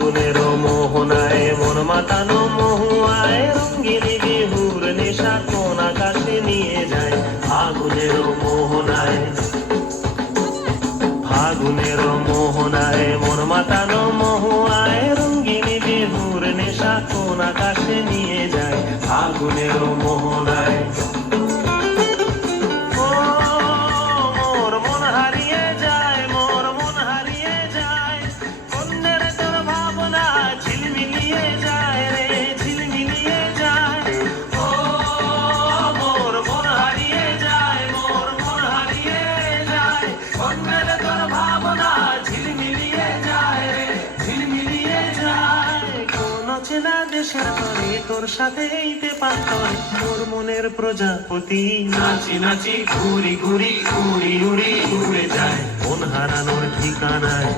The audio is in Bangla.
ফাগুনের মোহনায় মন মাতানো মহুয়ায় রঙ্গিনী বিহুর নেশা কোন আকাশে নিয়ে যায় ফাগুনের মোহনায় ফাগুনের মোহনায় মন মাতানো মহুয়ায় রঙ্গিনী বিহুর নেশা কোন আকাশে নিয়ে যায় ফাগুনের মোহনায় চেনা দেশের তরে তোর সাথে এইতে পান্তরে তোর মনের প্রজাপতি নাচি নাচি ঘুরি ঘুরি উড়ি উড়ি উড়ে যায় মন হারানোর ঠিকানায়